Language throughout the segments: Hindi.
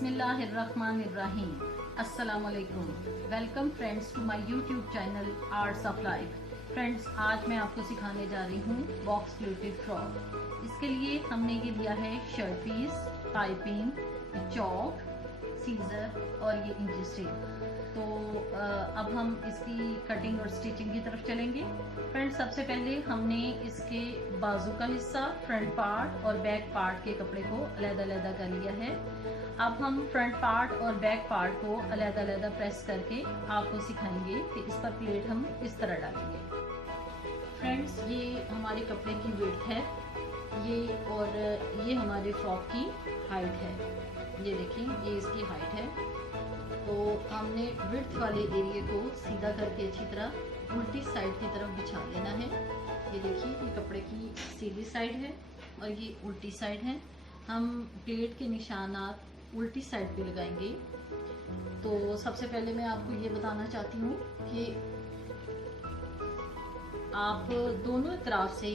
बिस्मिल्लाहिर्रहमानिर्रहीम। अस्सलामुअलैकुम। Welcome friends to my YouTube channel Arts of Life. Friends, आज मैं आपको सिखाने जा रही हूँ बॉक्स प्लेटेड फ्रॉक। इसके लिए हमने ये लिया है शर्ट पीस, पाइपिंग, चौक, सीजर और ये इंची टेप। तो अब हम इसकी कटिंग और स्टिचिंग की तरफ चलेंगे। फ्रेंड्स, सबसे पहले हमने इसके बाजू का हिस्सा, फ्रंट पार्ट और बैक पार्ट के कपड़े को अलग-अलग कर लिया है। अब हम फ्रंट पार्ट और बैक पार्ट को अलग-अलग प्रेस करके आपको सिखाएंगे कि इस पर प्लेट हम इस तरह डालेंगे। फ्रेंड्स, ये हमारे कपड़े की विड्थ है ये, और ये हमारे फ्रॉक की हाइट है। ये देखें, ये इसकी हाइट है। तो हमने विड्थ वाले एरिया को सीधा करके अच्छी तरह उल्टी साइड की तरफ बिछा लेना है। ये देखिए, ये कपड़े की सीधी साइड है और ये उल्टी साइड है। हम प्लेट के निशानात उल्टी साइड पे लगाएंगे। तो सबसे पहले मैं आपको ये बताना चाहती हूँ कि आप दोनों तरफ से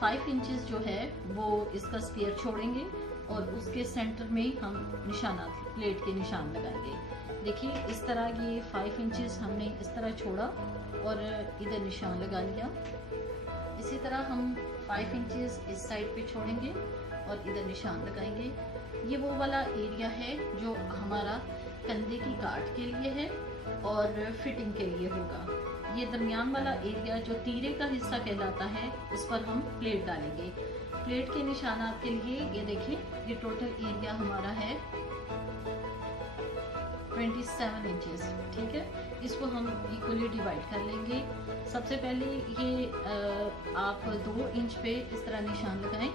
5 इंचेस जो है वो इसका स्पेयर छोड़ेंगे और उसके सेंटर में हम निशानात, प्लेट के निशान लगाएंगे। देखिए, इस तरह ये 5 इंचेस हमने इस तरह छोड़ा और इधर निशान लगा लिया। इसी तरह हम 5 इंचेस इस साइड पे छोड़ेंगे और इधर निशान लगाएंगे। ये वो वाला एरिया है जो हमारा कंधे की काट के लिए है और फिटिंग के लिए होगा। ये दरमियान वाला एरिया जो तीरे का हिस्सा कहलाता है, उस पर हम प्लेट डालेंगे। प्लेट के निशानात के लिए ये देखें, ये टोटल एरिया हमारा है 27 इंचेस। ठीक है, इसको हम इक्वली डिवाइड कर लेंगे। सबसे पहले ये आप 2 इंच पे इस तरह निशान लगाएं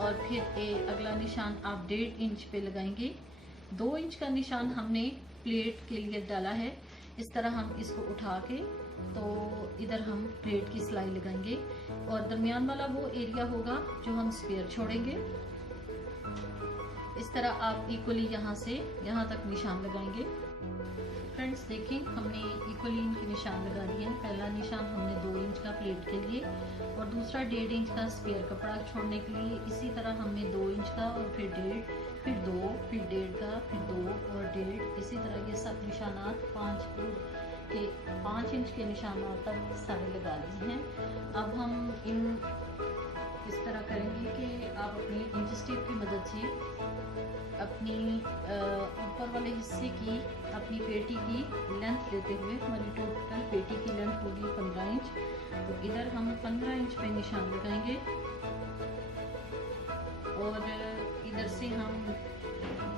और फिर अगला निशान आप 1.5 इंच पे लगाएंगे। 2 इंच का निशान हमने प्लेट के लिए डाला है। इस तरह हम इसको उठा के तो इधर हम प्लेट की सिलाई लगाएंगे और दरमियान वाला वो एरिया होगा जो हम स्पेयर छोड़ेंगे। इस तरह आप इक्वली यहाँ से यहाँ तक निशान लगाएंगे। फ्रेंड्स, देखें, हमने इक्वली इनके निशान लगा दिए हैं। पहला निशान हमने 2 इंच का प्लेट के लिए और दूसरा 1.5 इंच का स्पेयर कपड़ा छोड़ने के लिए। इसी तरह हमने 2 इंच का और फिर 1.5, फिर 2, फिर 1.5 का, फिर 2 और 1.5। इसी तरह ये सब निशानात 5 इंच के निशानात तक सारे लगा लिए हैं। अब हम इन इस तरह करेंगे कि आप अपनी इंच टेप की मदद से अपनी ऊपर वाले हिस्से की, अपनी पेटी की लेंथ लेते हुए, हमारी टोटल पेटी की लेंथ होगी 15 इंच। तो इधर हम 15 इंच पे निशान लगाएंगे और इधर से हम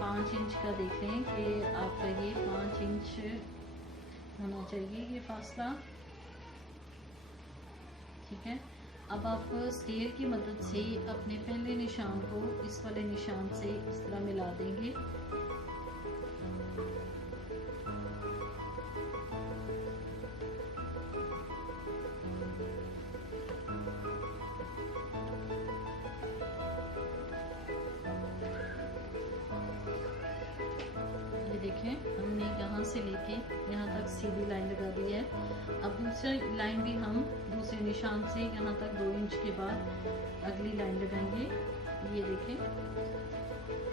5 इंच का देख लें कि आपका ये 5 इंच होना चाहिए ये फासला। ठीक है, अब आप स्केल की मदद से अपने पहले निशान को इस वाले निशान से इस तरह मिला देंगे। ये देखें, हमने यहाँ से लेके यहाँ तक सीधी लाइन लगा दी है। अब दूसरी लाइन भी हम दूसरे निशान से यहाँ तक 2 इंच के बाद अगली लाइन लगाएंगे। ये देखें,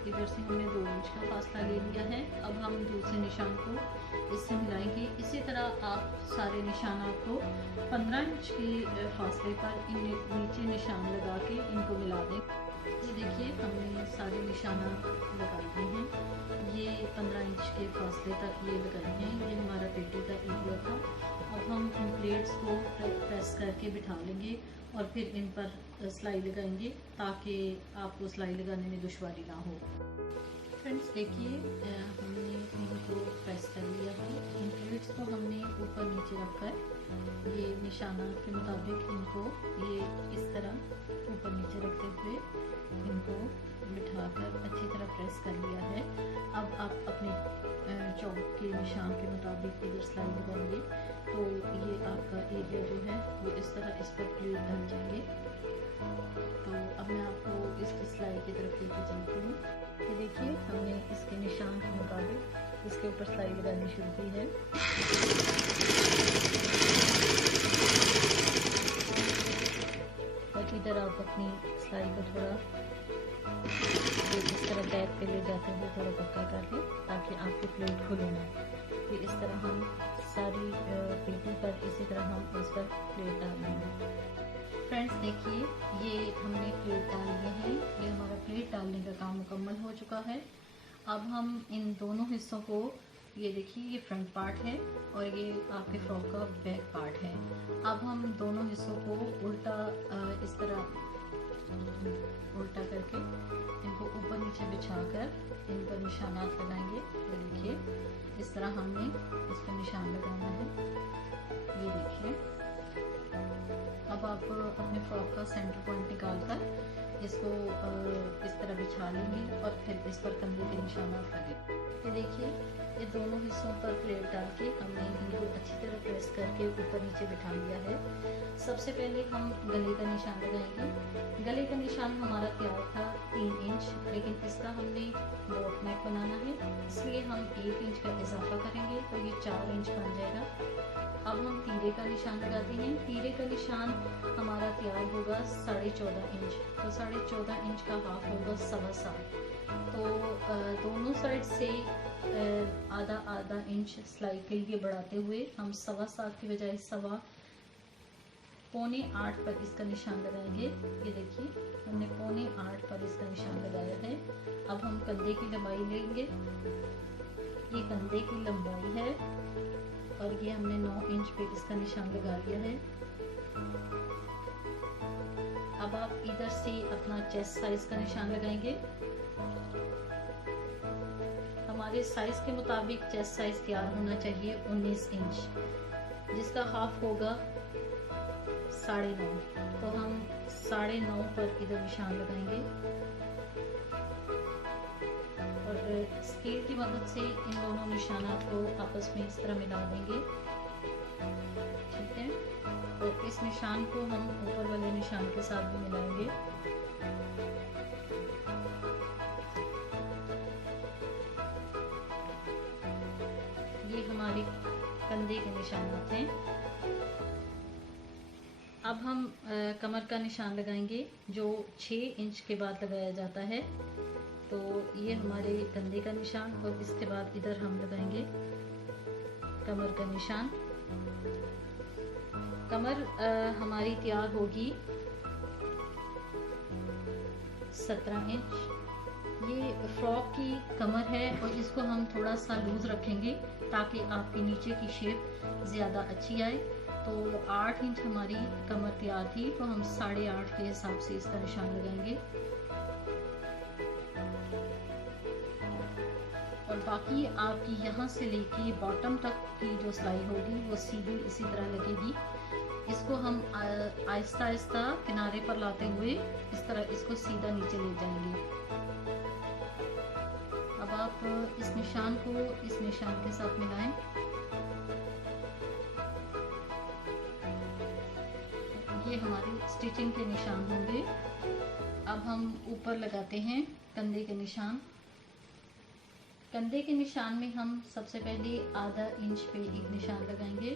इधर से हमने 2 इंच का फासला ले लिया है। अब हम दूसरे निशान को इससे मिलाएंगे। इसी तरह आप सारे निशानात को 15 इंच के फासले पर इन नीचे निशान लगा के इनको मिला दें। ये देखिए, हमने सारे निशानात लगा दिए हैं। ये 15 इंच के फासले तक ये लगाए हैं। ये हमारा पेटी का एरिया था। अब हम इन प्लेट्स को प्रेस करके बिठा लेंगे और फिर इन पर सिलाई लगाएंगे ताकि आपको सिलाई लगाने में दुश्वारी ना हो। फ्रेंड्स, देखिए, हमने इनको प्रेस कर लिया है। इन प्लेट्स को हमने ऊपर नीचे रखकर ये निशानात के मुताबिक इनको ये इस तरह ऊपर नीचे रखते हुए इनको बिठाकर अच्छी तरह प्रेस कर लिया है। अब आप अपने चौक के निशान के मुताबिक इधर सिलाई लगाएंगे तो ये आपका एरिया जो है वो इस तरह इस पर प्लेट ढल जाएंगे। तो अब मैं आपको इसकी सिलाई की तरफ लेके चलती हूँ। ये देखिए, हमने इसके निशान के मुताबिक इसके ऊपर सिलाई लगानी शुरू की है। और इधर आप अपनी सिलाई को थोड़ा इस तरह पैर पे ले जाते हुए थोड़ा पक्का कर लें ताकि आपकी प्लेट खुले ना। तो इस तरह हम सारी पेटी पर इसी तरह हम उस पर प्लेट डाल लेंगे। फ्रेंड्स देखिए, ये हमने प्लेट डाल लिए हैं। ये हमारा प्लेट डालने का काम मुकम्मल हो चुका है। अब हम इन दोनों हिस्सों को, ये देखिए ये फ्रंट पार्ट है और ये आपके फ्रॉक का बैक पार्ट है। अब हम दोनों हिस्सों को उल्टा इस तरह उल्टा करके इनको ऊपर नीचे बिछाकर इन पर निशानात लगाएंगे। ये देखिए इस तरह हमने इस पर निशान लगाना है। ये देखिए, अब आप अपने फ्रॉक का सेंटर पॉइंट निकालकर इसको इस तरह बिछा लेंगे और फिर इस पर कंधे के निशानात लगे। ये देखिए, ये दोनों हिस्सों पर प्लेट डाल के हमने इनको अच्छी तरह प्रेस करके ऊपर नीचे बिठा लिया है। सबसे पहले हम गले का निशान लगाएंगे। गले का निशान हमारा तैयार था 3 इंच, लेकिन इसका हमने बोट नेक बनाना है, इसलिए हम 1 इंच का इजाफा करेंगे तो ये 4 इंच बन जाएगा। अब हम तीरे का निशान लगाते हैं। तीरे का निशान हमारा तैयार होगा 14.5 इंच, तो 14.5 इंच का हाफ होगा 7.25। तो दोनों साइड से आधा आधा इंच सिलाई के लिए बढ़ाते हुए हम 7.25 की बजाय 7.25 पर इसका निशान लगाएंगे। ये देखिए, हमने 7.25 पर इसका निशान लगाया है। अब हम कंधे की लंबाई लेंगे। ये कंधे की लंबाई है और ये हमने 9 इंच पे इसका निशान लगा लिया है। अब आप इधर से अपना चेस्ट साइज का निशान लगाएंगे। हमारे साइज के मुताबिक चेस्ट साइज तैयार होना चाहिए 19 इंच, जिसका हाफ होगा 9.5। तो हम 9.5 पर इधर निशान लगाएंगे और स्केल की मदद से इन दोनों निशानात को आपस में इस तरह मिला देंगे। ठीक है, तो इस निशान को हम ऊपर वाले निशान के साथ भी मिलाएंगे। ये हमारे कंधे के निशानात हैं। अब हम कमर का निशान लगाएंगे जो 6 इंच के बाद लगाया जाता है। तो ये हमारे कंधे का निशान और इसके बाद इधर हम लगाएंगे कमर का निशान। कमर हमारी तैयार होगी 17 इंच। ये फ्रॉक की कमर है और इसको हम थोड़ा सा लूज रखेंगे ताकि आपके नीचे की शेप ज़्यादा अच्छी आए। तो 8 इंच हमारी कमर तैयार थी, तो हम 8.5 के हिसाब से इसका निशान लगाएंगे और बाकी आपकी यहाँ से लेके बॉटम तक की जो सिलाई होगी वो सीधी इसी तरह लगेगी। इसको हम आहिस्ता आहिस्ता किनारे पर लाते हुए इस तरह इसको सीधा नीचे ले जाएंगे। अब आप इस निशान को इस निशान के साथ मिलाएं। ये हमारी स्टिचिंग के निशान होंगे। अब हम ऊपर लगाते हैं कंधे के निशान। कंधे के निशान में हम सबसे पहले आधा इंच पे एक निशान लगाएंगे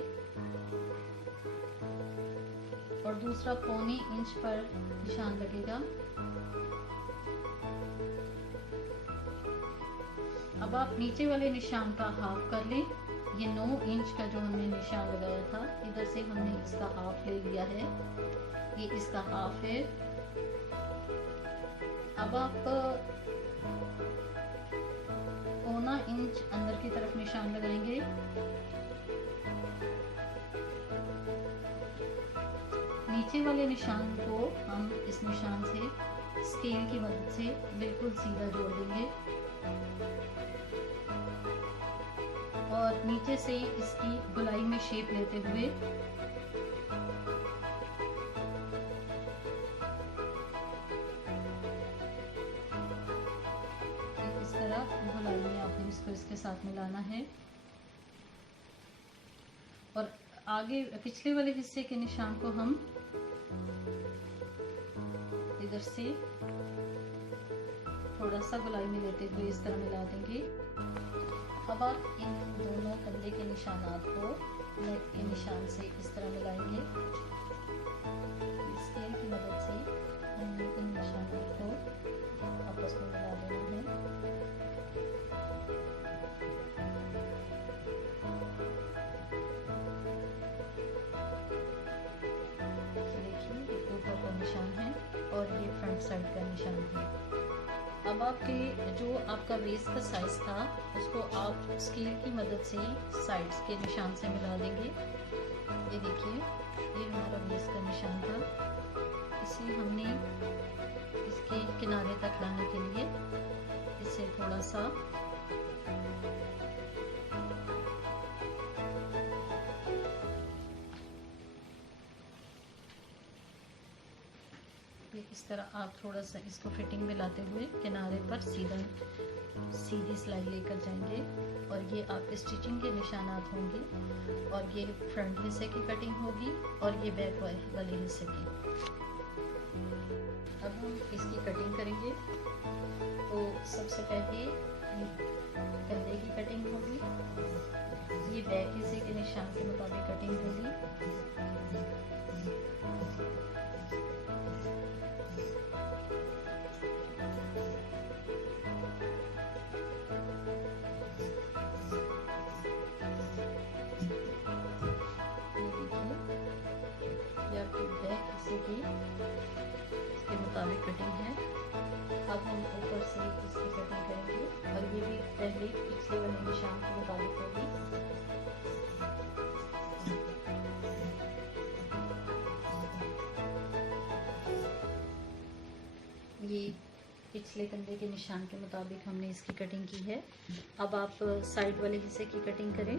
और दूसरा 1.25 इंच पर निशान लगेगा। अब आप नीचे वाले निशान का हाफ कर लें। ये 9 इंच का जो हमने निशान लगाया था, इधर से हमने इसका हाफ ले लिया है। ये इसका हाफ है। अब आप 1.25 इंच अंदर की तरफ निशान लगाएंगे। नीचे वाले निशान को हम इस निशान से स्केल की मदद से बिल्कुल सीधा जोड़ देंगे और नीचे से इसकी गोलाई में शेप लेते हुए इस तरह गोलाई में आपने इसको इसके साथ मिलाना है और आगे पिछले वाले हिस्से के निशान को हम इधर से थोड़ा सा गोलाई में लेते हुए इस तरह मिला देंगे। अब आप इन दोनों कंधे के निशानात को नेक के निशान से इस तरह मिलाएंगे। स्केल की मदद से हमने इन निशानों को आपस में मिला देना है। फ्रंट साइड का निशान है। अब आपके जो आपका वेस्ट का साइज था उसको आप स्केल की मदद से साइड्स के निशान से मिला देंगे। ये देखिए, ये हमारा वेस्ट का निशान था। इसे हमने इसके किनारे तक लाने के लिए इसे थोड़ा सा इस तरह आप थोड़ा सा इसको फिटिंग में लाते हुए किनारे पर सीधी सिलाई लेकर जाएंगे और ये आपके स्टिचिंग के निशानात होंगे और ये फ्रंट हिस्से की कटिंग होगी और ये बैक वाले हिस्से की। अब हम इसकी कटिंग करेंगे। तो सबसे पहले कंधे की कटिंग होगी, ये बैक हिस्से के निशान के मुताबिक कटिंग होगी। इसके मुताबिक कटिंग है। अब हम ऊपर से इसकी कटिंग करेंगे और ये भी पहले पिछले वाले निशान के मुताबिक होगी। ये पिछले कंधे के निशान के मुताबिक हमने इसकी कटिंग की है। अब आप साइड वाले हिस्से की कटिंग करें।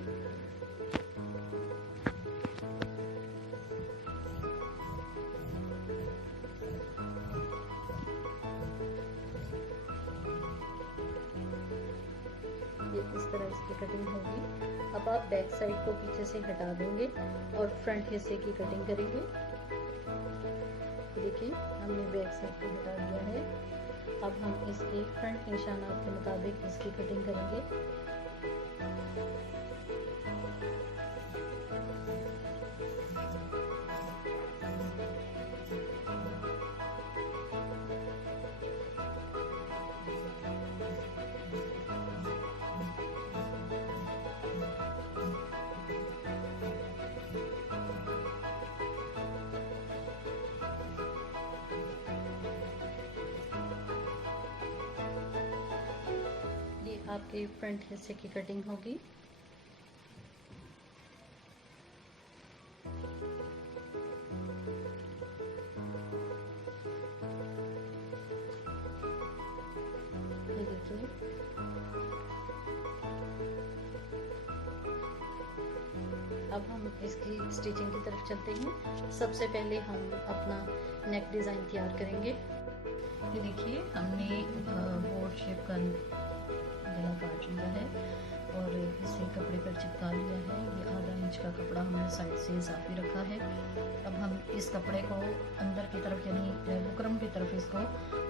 इस तरह इसकी कटिंग होगी। अब आप बैक साइड को पीछे से हटा देंगे और फ्रंट हिस्से की कटिंग करेंगे। देखिए, हमने बैक साइड को हटा दिया है। अब हम इसके फ्रंट निशानात के मुताबिक इसकी कटिंग करेंगे। आपके फ्रंट हिस्से की कटिंग होगी। ये देखिए, अब हम इसकी स्टिचिंग की तरफ चलते हैं। सबसे पहले हम अपना नेक डिज़ाइन तैयार करेंगे। ये देखिए, हमने बोर्ड शेप का गला काट लिया है और इसे कपड़े पर चिपका लिया है। ये आधा इंच का कपड़ा हमने साइड से इजाफी रखा है। अब हम इस कपड़े को अंदर की तरफ यानी बुकरम की तरफ इसको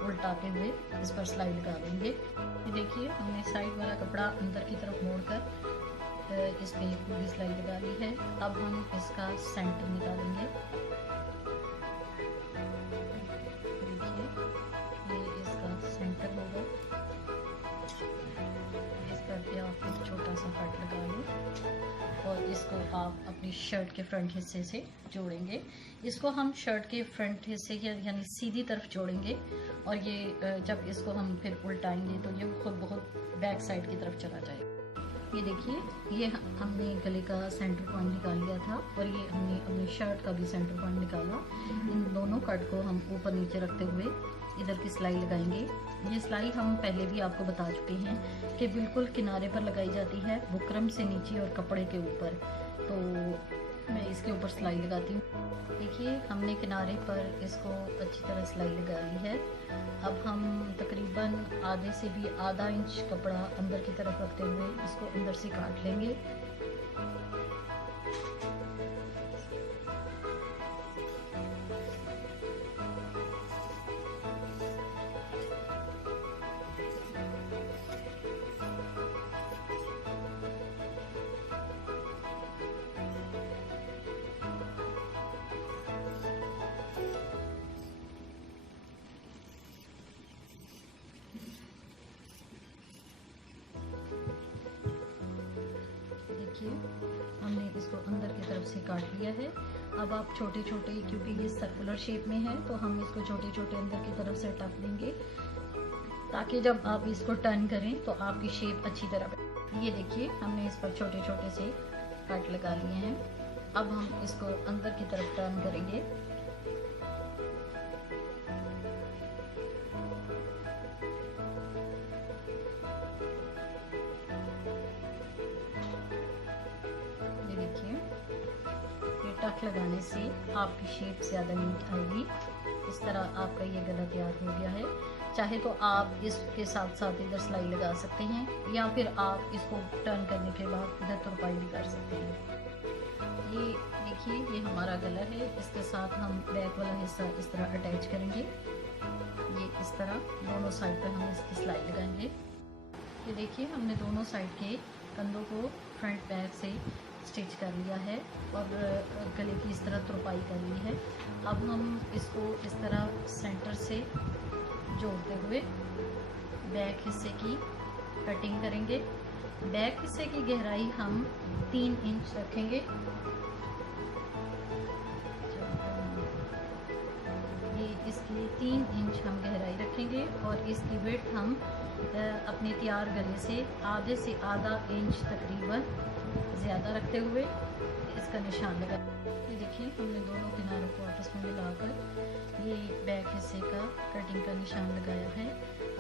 उल्टाते हुए इस पर सिलाई लगा देंगे। ये देखिए, हमने साइड वाला कपड़ा अंदर की तरफ मोड़कर इस पे पूरी सिलाई लगा ली है। अब हम इसका सेंटर निकालेंगे। देखिए, ये इसका सेंटर होगा। इस करके आप एक छोटा सा कट लगा लें और इसको आप अपनी शर्ट के फ्रंट हिस्से से जोड़ेंगे। इसको हम शर्ट के फ्रंट हिस्से यानी सीधी तरफ जोड़ेंगे और ये जब इसको हम फिर उल्टाएंगे तो ये खुद बहुत बैक साइड की तरफ चला जाएगा। ये देखिए, ये हमने गले का सेंटर पॉइंट निकाल लिया था और ये हमने अपनी शर्ट का भी सेंटर पॉइंट निकाला। इन दोनों कट को हम ऊपर नीचे रखते हुए इधर की सिलाई लगाएंगे। ये सिलाई हम पहले भी आपको बता चुके हैं कि बिल्कुल किनारे पर लगाई जाती है, बुकरम से नीचे और कपड़े के ऊपर। तो मैं इसके ऊपर सिलाई लगाती हूँ। देखिए, हमने किनारे पर इसको अच्छी तरह सिलाई लगा ली है। अब हम तकरीबन आधे से भी आधा इंच कपड़ा अंदर की तरफ रखते हुए इसको अंदर से काट लेंगे। हमने इसको अंदर की तरफ से काट लिया है। अब आप छोटे छोटे, क्योंकि ये सर्कुलर शेप में है, तो हम इसको छोटे छोटे अंदर की तरफ से टक देंगे, ताकि जब आप इसको टर्न करें तो आपकी शेप अच्छी तरह। ये देखिए, हमने इस पर छोटे छोटे से कट लगा लिए हैं। अब हम इसको अंदर की तरफ टर्न करेंगे। ये देखिए, ये टक लगाने से आपकी शेप ज़्यादा नीट आएगी। इस तरह आपका ये गला तैयार हो गया है। चाहे तो आप इसके साथ साथ इधर सिलाई लगा सकते हैं, या फिर आप इसको टर्न करने के बाद इधर तुरपाई भी कर सकते हैं। ये देखिए, ये हमारा गला है। इसके साथ हम बैक वाला हिस्सा इस तरह अटैच करेंगे। ये इस तरह दोनों साइड पर हम इसकी सिलाई लगाएंगे। ये देखिए, हमने दोनों साइड के कंधों को फ्रंट बैक से स्टिच कर लिया है और गले की इस तरह तुरपाई कर ली है। अब हम इसको इस तरह सेंटर से जोड़ते हुए बैक हिस्से की कटिंग करेंगे। बैक हिस्से की गहराई हम 3 इंच रखेंगे। ये इसकी 3 इंच हम गहराई रखेंगे और इसकी विड्थ हम अपने तैयार गले से आधे से आधा इंच तकरीबन ज़्यादा रखते हुए इसका निशान लगा। ये देखिए, हमने दोनों किनारों को आपस में मिलाकर ये बैक हिस्से का कटिंग का निशान लगाया है।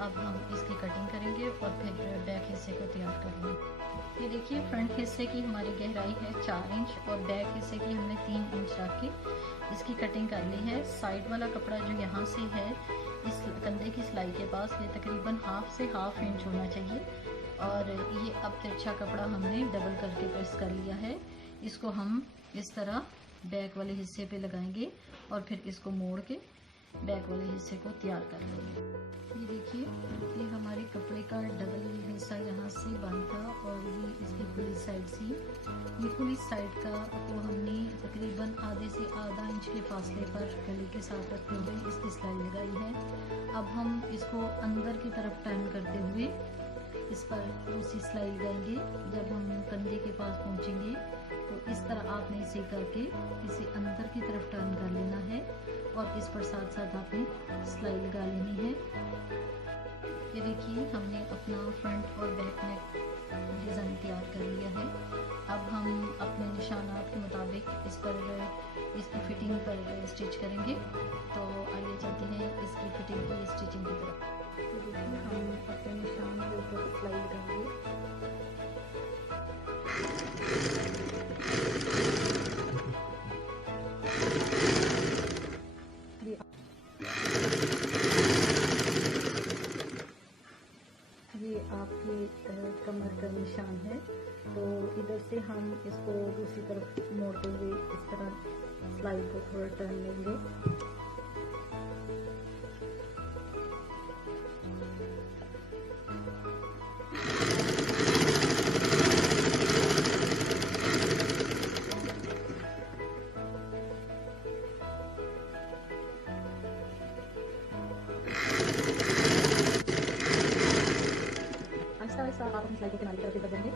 अब हम इसकी कटिंग करेंगे और फिर बैक हिस्से को तैयार करेंगे। ये देखिए, फ्रंट हिस्से की हमारी गहराई है 4 इंच और बैक हिस्से की हमने 3 इंच रख के इसकी कटिंग कर ली है। साइड वाला कपड़ा जो यहाँ से है, इस कंधे की सिलाई के पास, ये तकरीबन हाफ से हाफ इंच होना चाहिए। और ये अब तिरछा कपड़ा हमने डबल करके प्रेस कर लिया है। इसको हम इस तरह बैक वाले हिस्से पे लगाएंगे और फिर इसको मोड़ के बैक वाले हिस्से को तैयार कर लेंगे। ये देखिए, ये हमारे कपड़े का डबल हिस्सा यहाँ से बंद था और ये इसकी पुलिस साइड से, ये पुलिस साइड का को हमने तकरीबन आधे से आधा इंच के फासले पर गले के साथ रखते हुए इसकी सिलाई लगाई है। अब हम इसको अंदर की तरफ टर्न करते हुए इस पर दूसरी सिलाई लगाएंगे। जब हम कंधे के पास पहुंचेंगे तो इस तरह आपने इसे करके इसे अंदर की तरफ टर्न कर लेना है और इस पर साथ साथ आपने सिलाई लगा लेनी है। ये देखिए, हमने अपना फ्रंट और बैक नेक डिज़ाइन तैयार कर लिया है। अब हम अपने निशानात के मुताबिक इस पर इसकी फिटिंग पर स्टिच करेंगे। तो आइए चलते हैं इसकी फिटिंग की स्टिचिंग की तरफ। तो देखिए, हम अपने निशान के ऊपर सिलाई लगाएंगे। ये आपके कमर का निशान है। तो इधर से हम इसको दूसरी तरफ मोड़ते हुए इस तरह सिलाई को थोड़ा टर्न लेंगे। ऐसा आप अपनी सिलाई को किनारे की तरफ कर देंगे।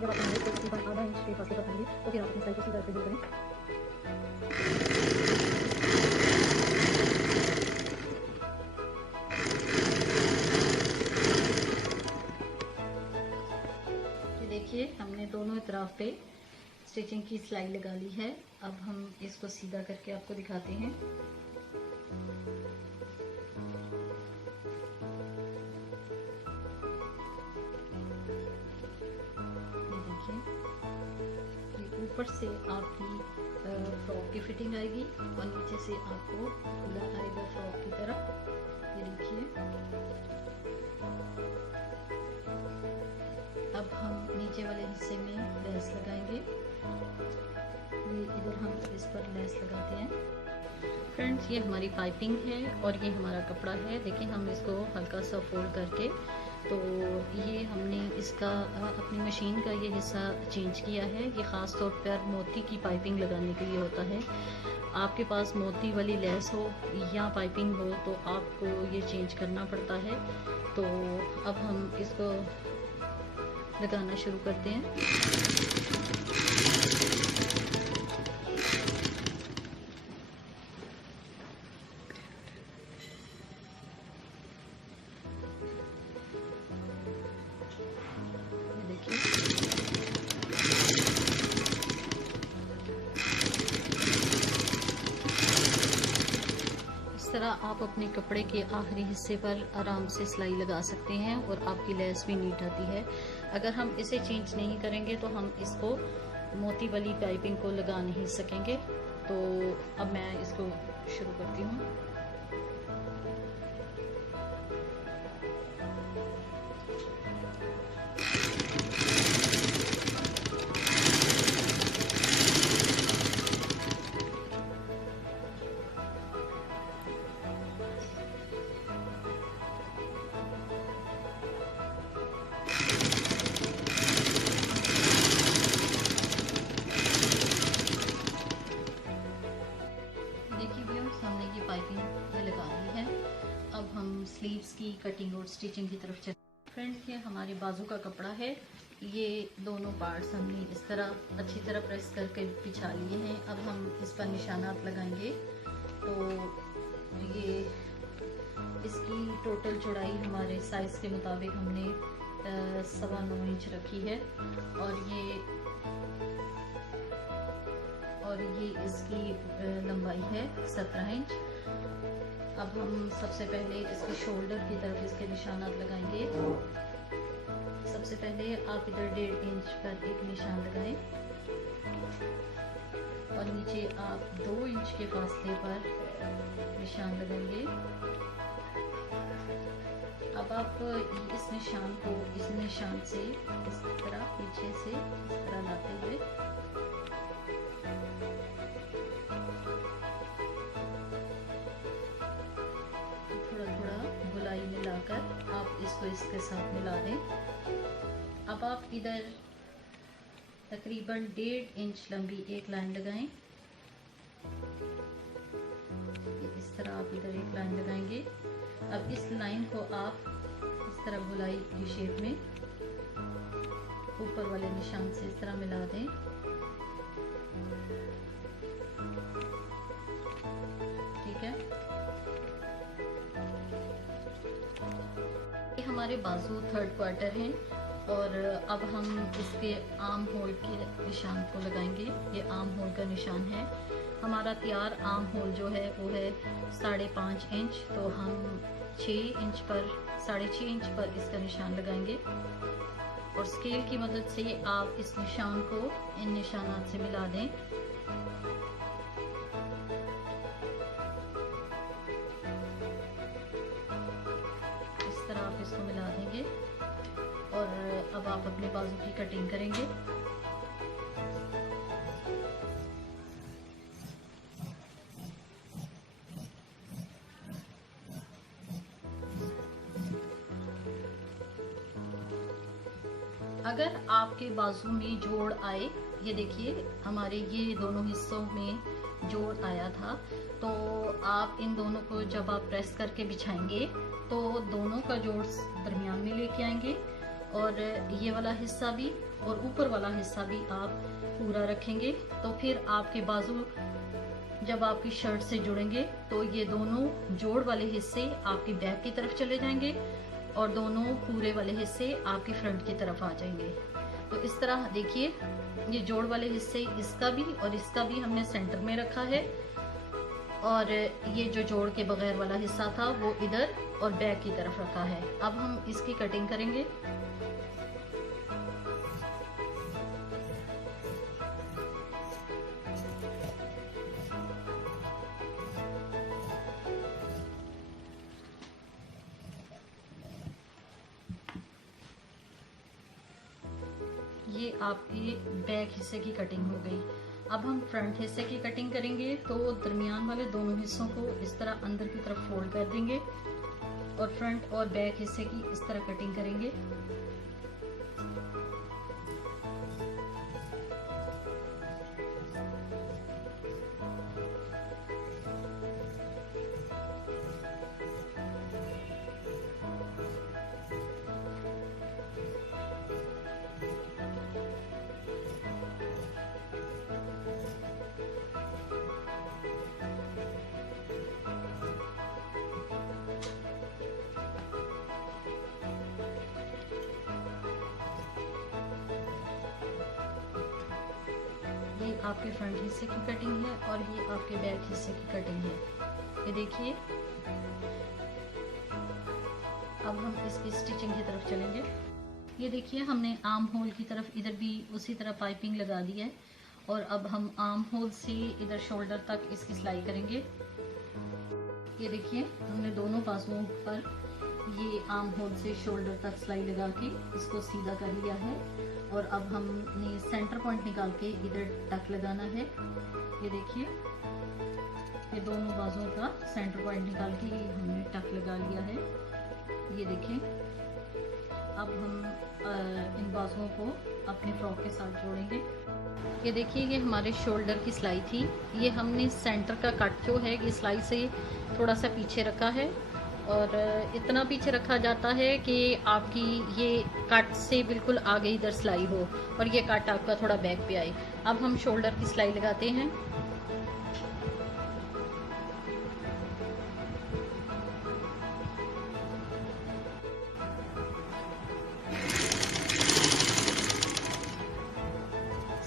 जब आप आधा इंच के फासले पर आएंगे तो फिर आप अपनी सिलाई को सीधा करते हुए करें। देखिए, हमने दोनों तरफ पे स्टिचिंग की सिलाई लगा ली है। अब हम इसको सीधा करके आपको दिखाते हैं। ये देखिए, ये ऊपर से आपकी फ्रॉक की फिटिंग आएगी और नीचे से आपको खुला आएगा फ्रॉक की तरह। ये देखिए, अब हम नीचे वाले हिस्से में लेस लगाएंगे। ये इधर हम इस पर लेस लगाते हैं। फ्रेंड्स, ये हमारी पाइपिंग है और ये हमारा कपड़ा है। देखिए, हम इसको हल्का सा फोल्ड करके, तो ये हमने इसका अपनी मशीन का ये हिस्सा चेंज किया है। ये ख़ास तौर पर मोती की पाइपिंग लगाने के लिए होता है। आपके पास मोती वाली लेस हो या पाइपिंग हो तो आपको ये चेंज करना पड़ता है। तो अब हम इसको लगाना शुरू करते हैं। आप अपने कपड़े के आखिरी हिस्से पर आराम से सिलाई लगा सकते हैं और आपकी लेस भी नीट आती है। अगर हम इसे चेंज नहीं करेंगे तो हम इसको मोती वाली पाइपिंग को लगा नहीं सकेंगे। तो अब मैं इसको शुरू करती हूँ। स्लीव्स की कटिंग और स्टिचिंग की तरफ चलते। फ्रेंड्स, ये हमारे बाजू का कपड़ा है। ये दोनों पार्ट्स हमने इस तरह अच्छी तरह प्रेस करके बिछा लिए हैं। अब हम इस पर निशानात लगाएंगे। तो ये इसकी टोटल चौड़ाई हमारे साइज के मुताबिक हमने 9.25 इंच रखी है और ये इसकी लंबाई है 17 इंच। अब हम सबसे पहले इसके शोल्डर की तरफ इसके निशानात लगाएंगे। सबसे पहले आप इधर 1.5 इंच पर एक निशान लगाएं और नीचे आप 2 इंच के फासले पर निशान लगाएंगे। अब आप इस निशान को इस निशान से इस तरह पीछे से इस तरह लाते हुए आप इसको इसके साथ मिला दें। अब आप इधर तकरीबन 1.5 इंच लंबी एक लाइन लगाएं। इस तरह आप इधर एक लाइन लगाएंगे। अब इस लाइन को आप इस तरह गोलाई की शेप में ऊपर वाले निशान से इस तरह मिला दें। ठीक है, हमारे बाजू 3rd क्वार्टर हैं और अब हम इसके आर्म होल के निशान को लगाएंगे। ये आर्म होल का निशान है। हमारा तैयार आर्म होल जो है वो है 5.5 इंच। तो हम 6.5 इंच पर इसका निशान लगाएंगे और स्केल की मदद से आप इस निशान को इन निशानात से मिला दें। इसको मिला देंगे और अब आप अपने बाजू की कटिंग करेंगे। अगर आपके बाजू में जोड़ आए, ये देखिए हमारे ये दोनों हिस्सों में जोड़ आया था, तो आप इन दोनों को जब आप प्रेस करके बिछाएंगे तो दोनों का जोड़ दरमियान में लेके आएंगे और ये वाला हिस्सा भी और ऊपर वाला हिस्सा भी आप पूरा रखेंगे। तो फिर आपके बाजू जब आपकी शर्ट से जुड़ेंगे तो ये दोनों जोड़ वाले हिस्से आपकी बैक की तरफ चले जाएंगे और दोनों पूरे वाले हिस्से आपकी फ्रंट की तरफ आ जाएंगे। तो इस तरह देखिए, ये जोड़ वाले हिस्से इसका भी और इसका भी हमने सेंटर में रखा है और ये जो जोड़ के बगैर वाला हिस्सा था वो इधर और बैक की तरफ रखा है। अब हम इसकी कटिंग करेंगे। ये आपके बैक हिस्से की कटिंग हो गई। अब हम फ्रंट हिस्से की कटिंग करेंगे। तो दरमियान वाले दोनों हिस्सों को इस तरह अंदर की तरफ फोल्ड कर देंगे और फ्रंट और बैक हिस्से की इस तरह कटिंग करेंगे। आपके फ्रंट हिस्से की कटिंग है और ये आपके बैक हिस्से की कटिंग है। ये देखिए, अब हम इसकी स्टिचिंग की तरफ चलेंगे। ये देखिए, हमने आर्म होल की तरफ इधर भी उसी तरह पाइपिंग लगा दी है और अब हम आर्म होल से इधर शोल्डर तक इसकी सिलाई करेंगे। ये देखिए, हमने दोनों बाजुओं पर ये आर्म होल से शोल्डर तक सिलाई लगा के इसको सीधा कर लिया है और अब हमने सेंटर पॉइंट निकाल के इधर टक लगाना है। ये देखिए, ये दोनों बाजुओं का सेंटर पॉइंट निकाल के हमने टक लगा लिया है। ये देखिए, अब हम इन बाजुओं को अपने फ्रॉक के साथ जोड़ेंगे। ये देखिए, ये हमारे शोल्डर की सिलाई थी। ये हमने सेंटर का कट जो है ये सिलाई से थोड़ा सा पीछे रखा है और इतना पीछे रखा जाता है कि आपकी ये कट से बिल्कुल आगे इधर सिलाई हो और ये कट आपका थोड़ा बैक पे आए। अब हम शोल्डर की सिलाई लगाते हैं।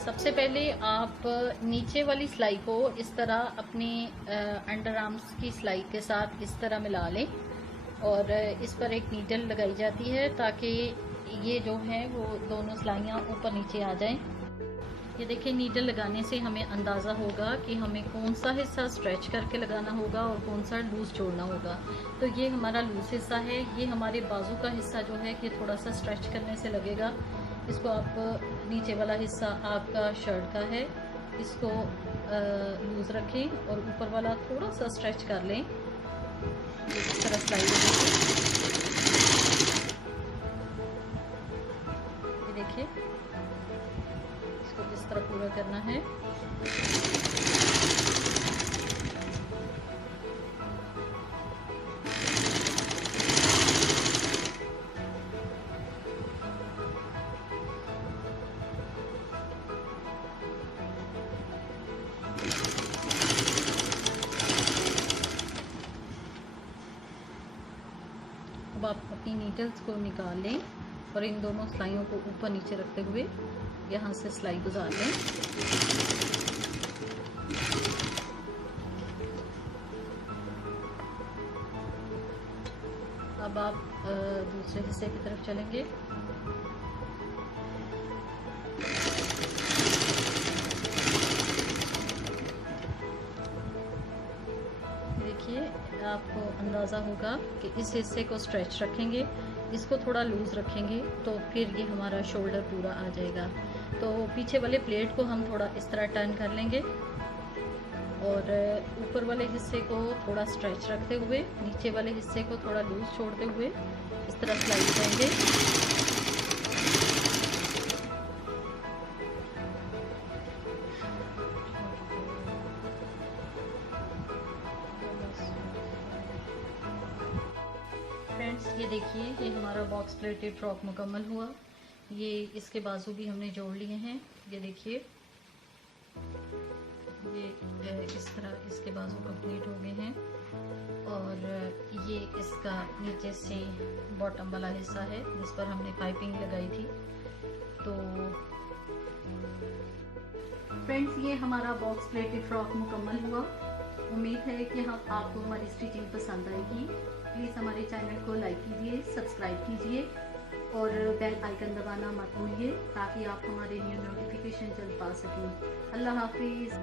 सबसे पहले आप नीचे वाली सिलाई को इस तरह अपने अंडर आर्म्स की सिलाई के साथ इस तरह मिला लें और इस पर एक नीडल लगाई जाती है ताकि ये जो है वो दोनों सिलाइयाँ ऊपर नीचे आ जाएं। ये देखिए, नीडल लगाने से हमें अंदाज़ा होगा कि हमें कौन सा हिस्सा स्ट्रेच करके लगाना होगा और कौन सा लूज छोड़ना होगा। तो ये हमारा लूज हिस्सा है। ये हमारे बाजू का हिस्सा जो है कि थोड़ा सा स्ट्रेच करने से लगेगा। इसको आप नीचे वाला हिस्सा आपका शर्ट का है, इसको लूज रखें और ऊपर वाला थोड़ा सा स्ट्रेच कर लें। इस तरह सिलाई ये देखिए, इसको इस तरह पूरा करना है। अब आप अपनी नीडल्स को निकाल लें और इन दोनों सिलाइयों को ऊपर नीचे रखते हुए यहाँ से सिलाई गुजार लें। अब आप दूसरे हिस्से की तरफ चलेंगे। देखिए, आपको अंदाज़ा होगा कि इस हिस्से को स्ट्रेच रखेंगे, इसको थोड़ा लूज़ रखेंगे तो फिर ये हमारा शोल्डर पूरा आ जाएगा। तो पीछे वाले प्लेट को हम थोड़ा इस तरह टर्न कर लेंगे और ऊपर वाले हिस्से को थोड़ा स्ट्रेच रखते हुए नीचे वाले हिस्से को थोड़ा लूज़ छोड़ते हुए इस तरह सिलाई करेंगे। फ्रेंड्स, ये देखिए, ये हमारा बॉक्स प्लेटेड फ्रॉक मुकम्मल हुआ। ये इसके बाजू भी हमने जोड़ लिए हैं। ये देखिए, ये इस तरह इसके बाजू कंप्लीट हो गए हैं और ये इसका नीचे से बॉटम वाला हिस्सा है जिस पर हमने पाइपिंग लगाई थी। तो फ्रेंड्स, ये हमारा बॉक्स प्लेटेड फ्रॉक मुकम्मल हुआ। उम्मीद है कि आपको हमारी स्टिचिंग पसंद आएगी। प्लीज़ हमारे चैनल को लाइक कीजिए, सब्सक्राइब कीजिए और बेल आइकन दबाना मत भूलिए ताकि आप हमारे न्यू नोटिफिकेशन जल्द पा सकें। अल्लाह हाफिज़।